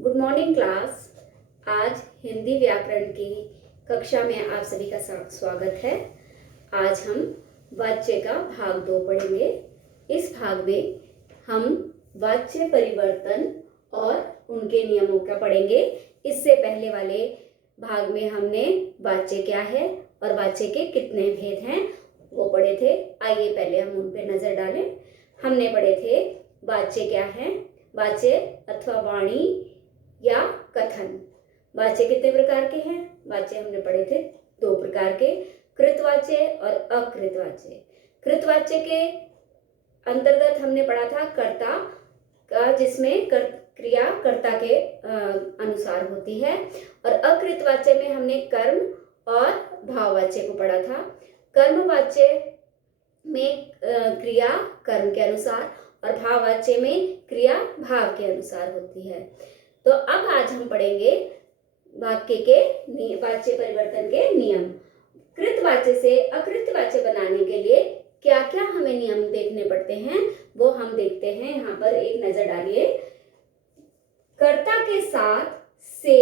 Good morning class. आज हिंदी व्याकरण की कक्षा में आप सभी का स्वागत है। आज हम वाच्य का भाग 2 पढ़ेंगे। इस भाग में हम वाच्य परिवर्तन और उनके नियमों का पढ़ेंगे। इससे पहले वाले भाग में हमने वाच्य क्या है और वाच्य के कितने भेद हैं वो पढ़े थे। आइए पहले हम उन पर नजर डालें। हमने पढ़े थे वाच्य क्या है, वाच्य अथवा वाणी या कथन। वाच्य कितने प्रकार के हैं? वाच्य हमने पढ़े थे 2 प्रकार के, कृतवाच्य और अकृतवाच्य। कृतवाच्य के अंतर्गत हमने पढ़ा था कर्ता का, जिसमें क्रिया कर्ता के अनुसार होती है, और अकृतवाच्य में हमने कर्म और भाववाच्य को पढ़ा था। कर्मवाच्य में क्रिया कर्म के अनुसार और भाववाच्य में क्रिया भाव के अनुसार होती है। तो अब आज हम पढ़ेंगे वाक्य के वाच्य परिवर्तन के नियम। कृतवाच्य से अकृतवाच्य बनाने के लिए क्या क्या हमें नियम देखने पड़ते हैं वो हम देखते हैं। यहाँ पर एक नजर डालिए। कर्ता के साथ से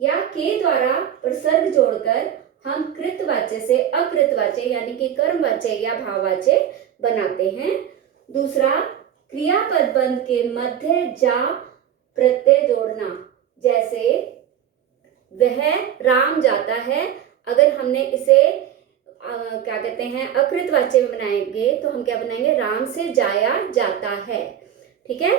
या के द्वारा प्रसर्ग जोड़कर हम कृतवाच्य से अकृतवाच्य यानी कि कर्मवाच्य या भाववाच्य बनाते हैं। दूसरा, क्रियापद बंध के मध्य जा प्रत्यय जोड़ना। जैसे वह राम जाता है, अगर हमने इसे क्या कहते हैं अकृतवाच्य में बनाएंगे तो हम क्या बनाएंगे, राम से जाया जाता है। ठीक है।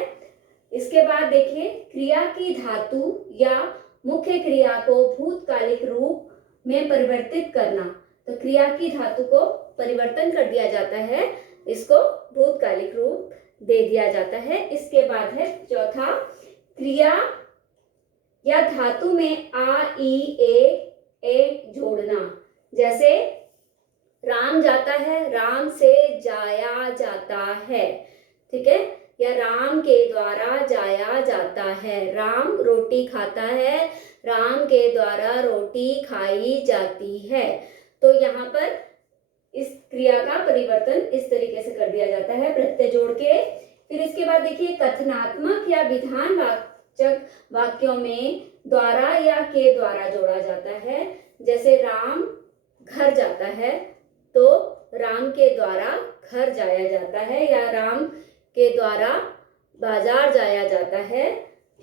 इसके बाद देखिए, क्रिया की धातु या मुख्य क्रिया को भूतकालिक रूप में परिवर्तित करना। तो क्रिया की धातु को परिवर्तन कर दिया जाता है, इसको भूतकालिक रूप दे दिया जाता है। इसके बाद है चौथा, क्रिया या धातु में आ ई ए जोड़ना। जैसे राम जाता है, राम से जाया जाता है। ठीक है। या राम के द्वारा जाया जाता है। राम रोटी खाता है, राम के द्वारा रोटी खाई जाती है। तो यहाँ पर इस क्रिया का परिवर्तन इस तरीके से कर दिया जाता है, प्रत्यय जोड़ के। फिर इसके बाद देखिए, कथनात्मक या विधानवाचक वाक्यों में द्वारा या के द्वारा जोड़ा जाता है। जैसे राम घर जाता है तो राम के द्वारा घर जाया जाता है, या राम के द्वारा बाजार जाया जाता है।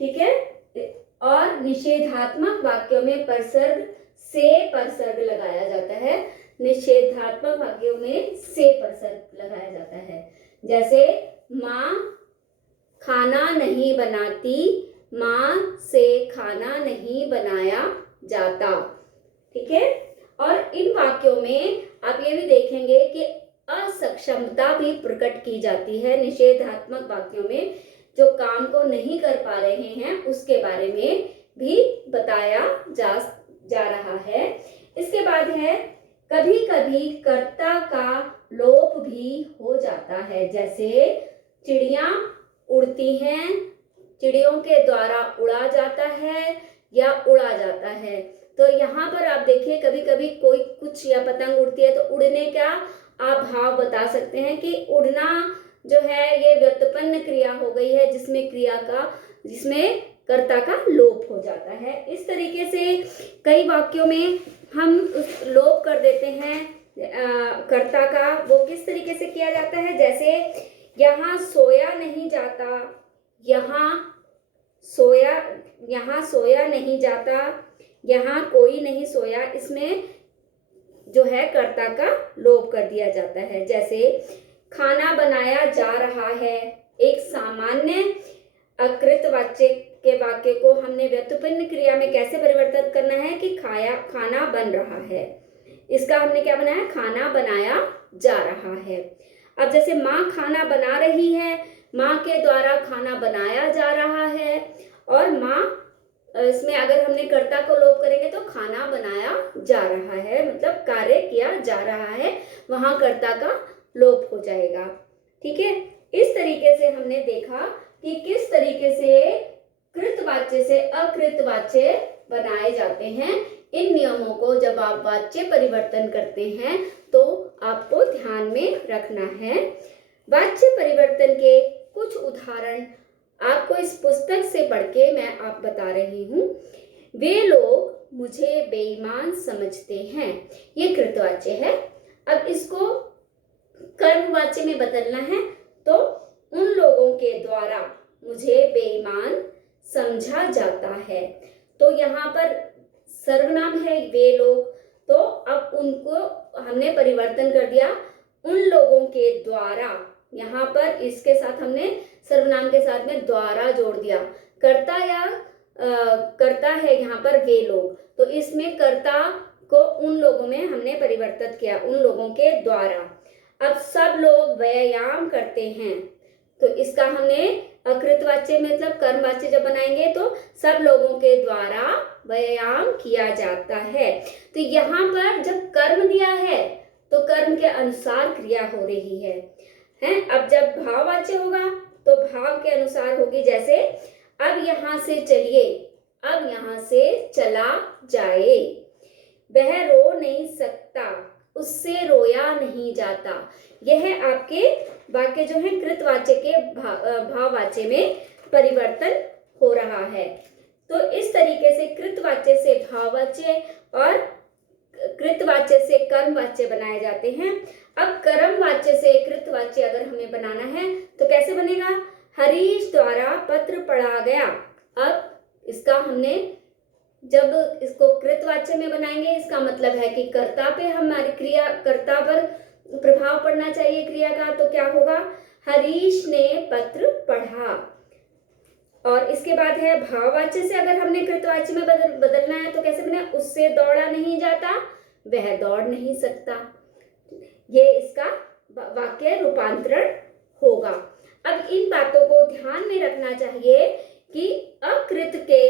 ठीक है। और निषेधात्मक वाक्यों में परसर्ग से परसर्ग लगाया जाता है। निषेधात्मक वाक्यों में से परसर्ग लगाया जाता है। जैसे माँ खाना नहीं बनाती, माँ से खाना नहीं बनाया जाता। ठीक है। और इन वाक्यों में आप ये भी देखेंगे कि असक्षमता भी प्रकट की जाती है। निषेधात्मक वाक्यों में जो काम को नहीं कर पा रहे हैं उसके बारे में भी बताया जा रहा है। इसके बाद है, कभी कभी कर्ता का लोप भी हो जाता है। जैसे चिड़िया उड़ती हैं, चिड़ियों के द्वारा उड़ा जाता है या उड़ा जाता है। तो यहाँ पर आप देखिए, कभी कभी कोई कुछ या पतंग उड़ती है तो उड़ने का आप भाव बता सकते हैं कि उड़ना जो है ये व्युत्पन्न क्रिया हो गई है, जिसमें कर्ता का लोप हो जाता है। इस तरीके से कई वाक्यों में हम उस लोप कर देते हैं कर्ता का। वो किस तरीके से किया जाता है? जैसे यहाँ सोया नहीं जाता, यहाँ सोया नहीं जाता, यहाँ कोई नहीं सोया, इसमें जो है कर्ता का लोप कर दिया जाता है। जैसे खाना बनाया जा रहा है, एक सामान्य अकृतवाच्य के वाक्य को हमने व्युत्पन्न क्रिया में कैसे परिवर्तित करना है कि खाना बन रहा है। इसका हमने क्या बनाया, खाना बनाया जा रहा है। अब जैसे माँ खाना बना रही है, माँ के द्वारा खाना बनाया जा रहा है, और माँ इसमें अगर हमने कर्ता को लोप करेंगे तो खाना बनाया जा रहा है, मतलब कार्य किया जा रहा है, वहां कर्ता का लोप हो जाएगा। ठीक है। इस तरीके से हमने देखा कि किस तरीके से कृतवाच्य से अकृतवाच्य बनाए जाते हैं। इन नियमों को जब आप वाच्य परिवर्तन करते हैं तो आपको ध्यान में रखना है। वाच्य परिवर्तन के कुछ उदाहरण आपको इस पुस्तक से बढ़ के मैं आप बता रही हूँ। वे लोग मुझे बेईमान समझते हैं, ये कृतवाच्य है। अब इसको कर्मवाच्य में बदलना है, तो उन लोगों के द्वारा मुझे बेईमान समझा जाता है। तो यहाँ पर सर्वनाम है वे लोग, तो अब उनको हमने परिवर्तन कर दिया उन लोगों के द्वारा। यहाँ पर इसके साथ हमने सर्वनाम के साथ में द्वारा जोड़ दिया। कर्ता या कर्ता है यहाँ पर वे लोग, तो इसमें कर्ता को उन लोगों में हमने परिवर्तित किया, उन लोगों के द्वारा। अब सब लोग व्यायाम करते हैं, तो इसका हमने अकृतवाच्य मतलब कर्मवाच्य जब बनाएंगे तो सब लोगों के द्वारा व्यायाम किया जाता है। तो यहाँ पर जब कर्म दिया है तो कर्म के अनुसार क्रिया हो रही है। अब जब भाववाच्य होगा तो भाव के अनुसार होगी। जैसे अब यहाँ से चलिए, अब यहाँ से चला जाए। वह रो नहीं सकता, उससे रोया नहीं जाता। यह आपके वाक्य जो है कृतवाच्य के भाववाच्य में परिवर्तन हो रहा है। तो इस तरीके से कृतवाच्य से भाववाच्य और कृतवाच्य से कर्मवाच्य बनाए जाते हैं। अब कर्मवाच्य से कृतवाच्य अगर हमें बनाना है तो कैसे बनेगा? हरीश द्वारा पत्र पढ़ा गया। अब इसका हमने जब इसको कृतवाच्य में बनाएंगे, इसका मतलब है कि कर्ता पे हमारी क्रिया, कर्ता पर प्रभाव पड़ना चाहिए क्रिया का। तो क्या होगा? हरीश ने पत्र पढ़ा। और इसके बाद है भाववाच्य से अगर हमने कृतवाच्य में बदलना है तो कैसे बने? उससे दौड़ा नहीं जाता, वह दौड़ नहीं सकता। ये इसका वाक्य रूपांतरण होगा। अब इन बातों को ध्यान में रखना चाहिए कि अकृत के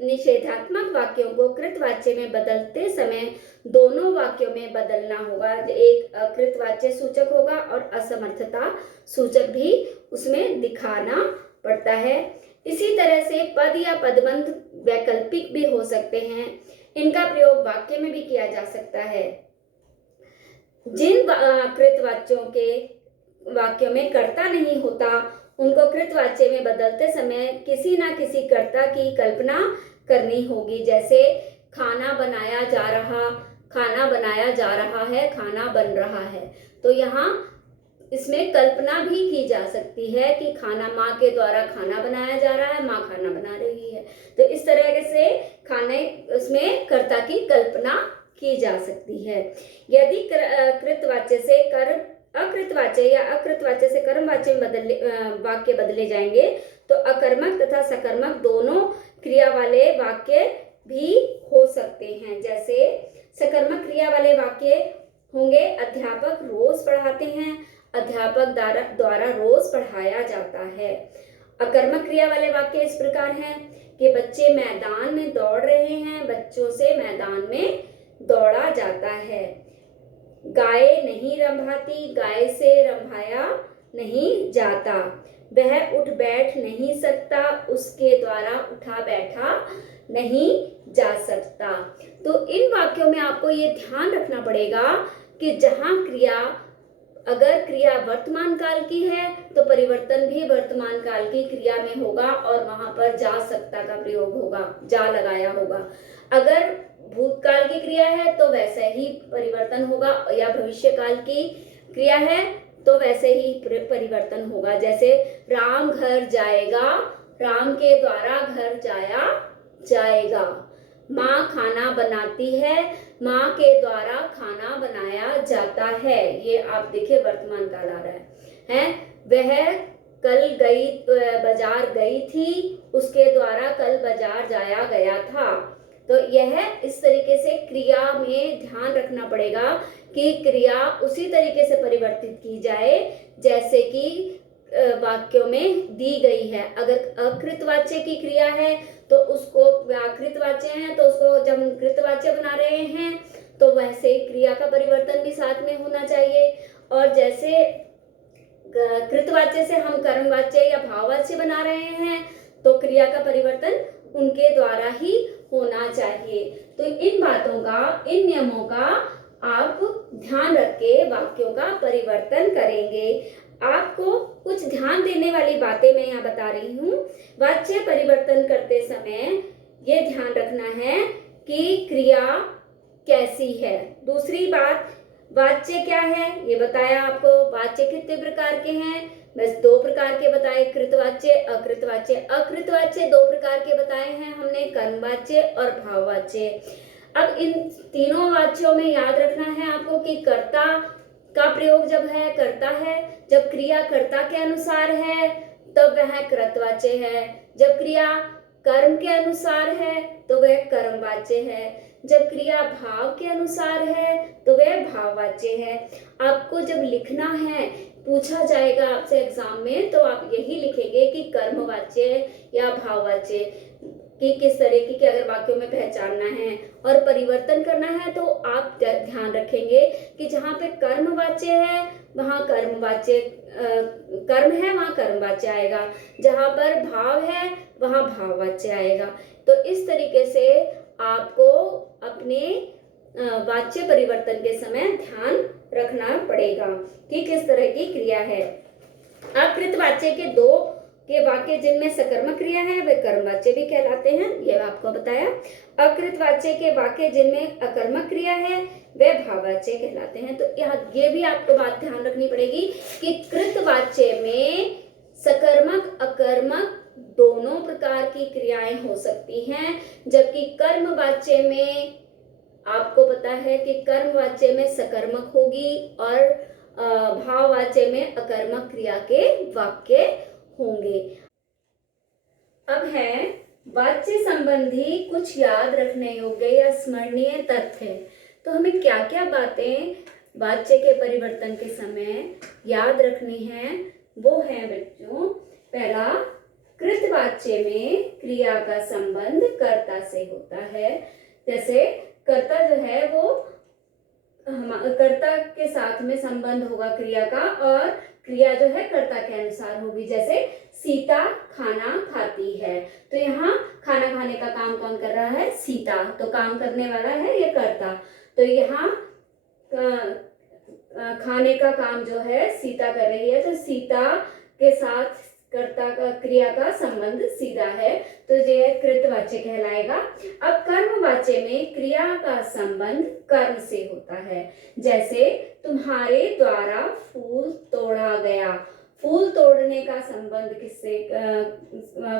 निषेधात्मक वाक्यों को कृतवाच्य में बदलते समय दोनों वाक्यों में बदलना होगा। एक अकृतवाच्य सूचक होगा और असमर्थता सूचक भी उसमें दिखाना पड़ता है। इसी तरह से पद या पदबंध वैकल्पिक भी हो सकते हैं। इनका प्रयोग वाक्य में भी किया जा सकता है। जिन कृतवाच्यों के वाक्यों में कर्ता नहीं होता उनको कृतवाच्य में बदलते समय किसी ना किसी कर्ता की कल्पना करनी होगी। जैसे खाना बनाया जा रहा, खाना बनाया जा रहा है, खाना बन रहा है। तो यहाँ इसमें कल्पना भी की जा सकती है कि खाना, माँ के द्वारा खाना बनाया जा रहा है, माँ खाना बना रही है। तो इस तरह से खाने उसमें कर्ता की कल्पना की जा सकती है। यदि कृतवाच्य से अकृतवाच्य या अकृतवाच्य से कर्मवाच्य में वाक्य बदले जाएंगे तो अकर्मक तथा सकर्मक दोनों क्रिया वाले वाक्य भी हो सकते हैं। जैसे सकर्मक क्रिया वाले वाक्य होंगे, अध्यापक रोज पढ़ाते हैं, अध्यापक द्वारा रोज पढ़ाया जाता है। अकर्मक क्रिया वाले वाक्य इस प्रकार हैं कि बच्चे मैदान में दौड़ रहे हैं, बच्चों से मैदान में दौड़ा जाता है। गाय नहीं रंभाती, गाय से रंभाया नहीं जाता। वह उठ बैठ नहीं सकता, उसके द्वारा उठा बैठा नहीं जा सकता। तो इन वाक्यों में आपको ये ध्यान रखना पड़ेगा कि जहां क्रिया, अगर क्रिया वर्तमान काल की है तो परिवर्तन भी वर्तमान काल की क्रिया में होगा और वहां पर जा सकता का प्रयोग होगा, जा लगाया होगा। अगर भूतकाल की क्रिया है तो वैसे ही परिवर्तन होगा, या भविष्य काल की क्रिया है तो वैसे ही परिवर्तन होगा। जैसे राम घर जाएगा, राम के द्वारा घर जाया जाएगा। माँ खाना बनाती है, माँ के द्वारा खाना बनाया जाता है। ये आप देखिए वर्तमान काल आ रहा है। वह कल गई, बाजार गई थी, उसके द्वारा कल बाजार जाया गया था। तो यह इस तरीके से क्रिया में ध्यान रखना पड़ेगा कि क्रिया उसी तरीके से परिवर्तित की जाए जैसे कि वाक्यों में दी गई है। अगर अकृतवाच्य की क्रिया है तो उसको, कृतवाच्य है तो उसको जब हम कृतवाच्य बना रहे हैं तो वैसे क्रिया का परिवर्तन भी साथ में होना चाहिए। और जैसे कृतवाच्य से हम कर्मवाच्य या भाववाच्य बना रहे हैं तो क्रिया का परिवर्तन उनके द्वारा ही होना चाहिए। तो इन बातों का, इन नियमों का आप ध्यान रख के वाक्यों का परिवर्तन करेंगे। आपको कुछ ध्यान देने वाली बातें मैं यहाँ बता रही हूँ। वाच्य परिवर्तन करते समय ये ध्यान रखना है कि क्रिया कैसी है। दूसरी बात, वाच्य क्या है ये बताया आपको। वाच्य कितने प्रकार के हैं? बस 2 प्रकार के बताए, कृतवाच्य, अकृतवाच्य। अकृतवाच्य 2 प्रकार के बताए हैं हमने, कर्मवाच्य और भाववाच्य। अब इन तीनों वाच्यों में याद रखना है आपको कि कर्ता का प्रयोग जब है, करता है, जब क्रिया कर्ता के अनुसार है तब वह कृतवाच्य है, जब क्रिया कर्म के अनुसार है तो वह कर्मवाच्य है, जब क्रिया भाव के अनुसार है तो वह भाववाच्य है। आपको जब लिखना है, पूछा जाएगा आपसे एग्जाम में, तो आप यही लिखेंगे कि कर्मवाच्य या भाववाच्य कि किस तरीके के अगर वाक्यों में पहचानना है और परिवर्तन करना है तो आप ध्यान रखेंगे कि जहाँ पे कर्मवाच्य है वहाँ कर्मवाच्य कर्म है वहाँ कर्मवाच्य आएगा, जहाँ पर भाव है वहाँ भाववाच्य आएगा। तो इस तरीके से आपको अपने वाच्य परिवर्तन के समय ध्यान रखना पड़ेगा कि किस तरह की क्रिया है। अकृत वाच्य के 2 के वाक्य जिनमें सकर्मक क्रिया है वे कर्मवाच्य भी कहलाते हैं, ये आपको बताया। अकृत वाच्य के वाक्य जिनमें अकर्मक क्रिया है वे भाववाच्य कहलाते हैं। तो यहाँ ये भी आपको बात ध्यान रखनी पड़ेगी कि कृत वाच्य में सकर्मक अकर्मक दोनों प्रकार की क्रियाएं हो सकती हैं, जबकि कर्म वाच्य में आपको पता है कि कर्म वाच्य में सकर्मक होगी और भाववाच्य में अकर्मक क्रिया के वाक्य होंगे। अब है वाच्य संबंधी कुछ याद रखने योग्य या स्मरणीय तथ्य। तो हमें क्या क्या बातें वाच्य के परिवर्तन के समय याद रखनी है वो है बच्चों, पहला, कृतवाच्य में क्रिया का संबंध कर्ता से होता है। जैसे कर्ता जो है वो कर्ता के साथ में संबंध होगा क्रिया का और क्रिया जो है कर्ता के अनुसार होगी। जैसे सीता खाना खाती है, तो यहाँ खाना खाने का काम कौन कर रहा है? सीता, तो काम करने वाला है ये कर्ता। तो यहाँ खाने का काम जो है सीता कर रही है, तो सीता के साथ कर्ता का क्रिया का संबंध सीधा है, तो यह कृतवाच्य कहलाएगा। अब कर्मवाच्य में क्रिया का संबंध कर्म से होता है। जैसे तुम्हारे द्वारा फूल तोड़ा गया, फूल तोड़ने का संबंध किससे?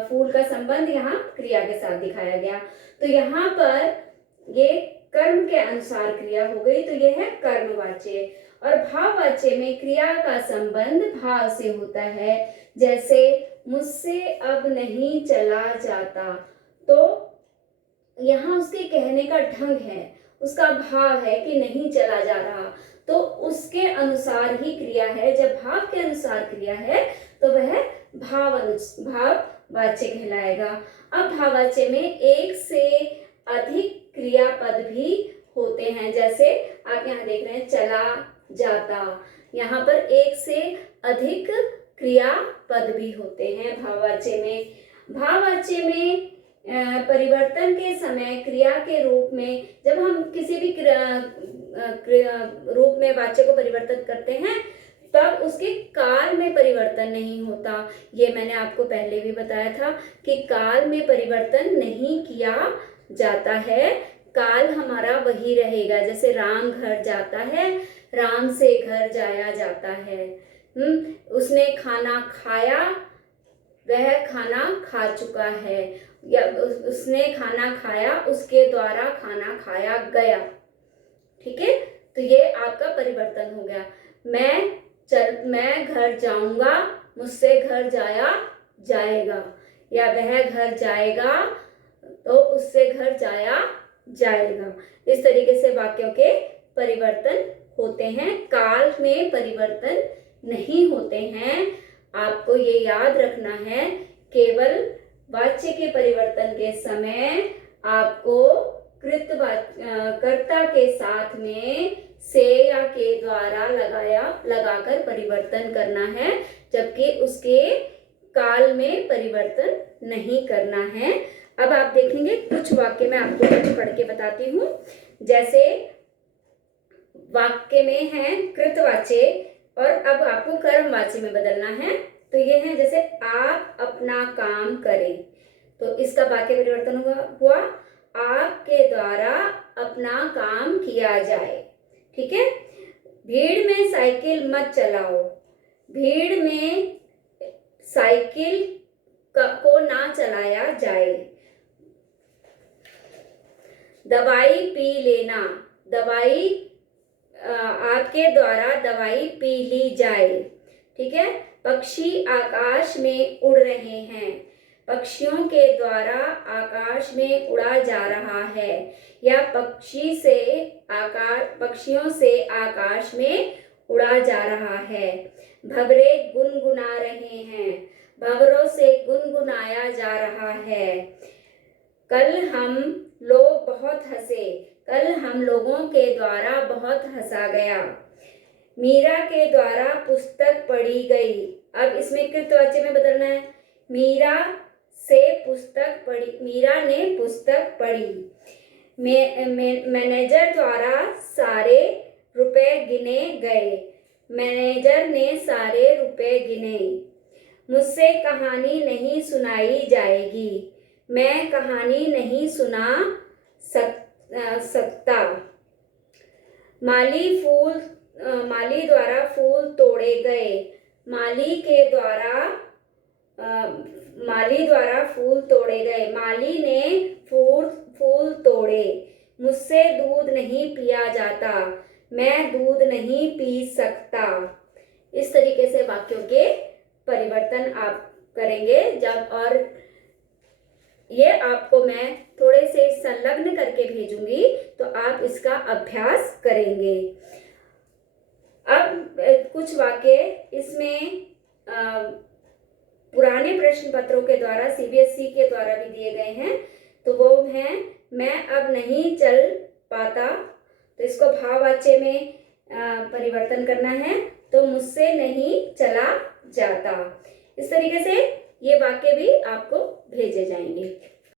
फूल का संबंध यहाँ क्रिया के साथ दिखाया गया, तो यहाँ पर ये कर्म के अनुसार क्रिया हो गई, तो यह है कर्मवाच्य। और भाववाच्य में क्रिया का संबंध भाव से होता है। जैसे मुझसे अब नहीं चला जाता, तो यहाँ उसके कहने का ढंग है, उसका भाव है कि नहीं चला जा रहा, तो उसके अनुसार ही क्रिया है। जब भाव के अनुसार क्रिया है तो वह भाववाच्य कहलाएगा। अब भाववाच्य में एक से अधिक क्रियापद भी होते हैं। जैसे आप यहाँ देख रहे हैं चला जाता, यहाँ पर एक से अधिक क्रियापद भी होते हैं भाववाच्य में। भाववाच्य में परिवर्तन के समय क्रिया के रूप में, जब हम किसी भी रूप में वाच्य को परिवर्तन करते हैं तब उसके काल में परिवर्तन नहीं होता। ये मैंने आपको पहले भी बताया था कि काल में परिवर्तन नहीं किया जाता है, काल हमारा वही रहेगा। जैसे राम घर जाता है, राम से घर जाया जाता है। उसने खाना खाया, वह खाना खा चुका है, या उसने खाना खाया, उसके द्वारा खाना खाया गया। ठीक है, तो ये आपका परिवर्तन हो गया। मैं घर जाऊंगा, मुझसे घर जाया जाएगा, या वह घर जाएगा तो उससे घर जाया जाएगा। इस तरीके से वाक्यों के परिवर्तन होते हैं, काल में परिवर्तन नहीं होते हैं। आपको ये याद रखना है, केवल वाच्य के परिवर्तन के समय आपको कर्ता के साथ में से या के द्वारा लगाकर परिवर्तन करना है, जबकि उसके काल में परिवर्तन नहीं करना है। अब आप देखेंगे कुछ वाक्य में आपको कुछ पढ़ के बताती हूँ। जैसे वाक्य में है कृतवाच्य और अब आपको कर्मवाची में बदलना है। तो ये है जैसे आप अपना काम करें, तो इसका वाक्य परिवर्तन हुआ आपके द्वारा अपना काम किया जाए। ठीक है। भीड़ में साइकिल मत चलाओ, भीड़ में साइकिल को ना चलाया जाए। दवाई पी लेना, दवाई आपके द्वारा दवाई पी ली जाए। ठीक है। पक्षी आकाश में उड़ रहे हैं, पक्षियों के द्वारा आकाश में उड़ा जा रहा है, या पक्षियों से आकाश में उड़ा जा रहा है। भंवरे गुनगुना रहे हैं, भंवरों से गुनगुनाया जा रहा है। कल हम लोग बहुत हंसे, कल हम लोगों के द्वारा बहुत हंसा गया। मीरा के द्वारा पुस्तक पढ़ी गई। अब इसमें कृतवाच्य में बदलना है। मीरा ने पुस्तक पढ़ी। मैनेजर द्वारा सारे रुपए गिने गए, मैनेजर ने सारे रुपए गिने। मुझसे कहानी नहीं सुनाई जाएगी, मैं कहानी नहीं सुना सकता। माली द्वारा फूल तोड़े गए, माली द्वारा फूल तोड़े गए, माली ने फूल तोड़े। मुझसे दूध नहीं पिया जाता, मैं दूध नहीं पी सकता। इस तरीके से वाक्यों के परिवर्तन आप करेंगे जब, और ये आपको मैं थोड़े से संलग्न करके भेजूंगी तो आप इसका अभ्यास करेंगे। अब कुछ वाक्य इसमें पुराने प्रश्न पत्रों के द्वारा सीबीएसई के द्वारा भी दिए गए हैं। तो वो हैं, मैं अब नहीं चल पाता, तो इसको भाववाच्य में परिवर्तन करना है, तो मुझसे नहीं चला जाता। इस तरीके से ये वाक्य भी आपको भेजे जाएंगे।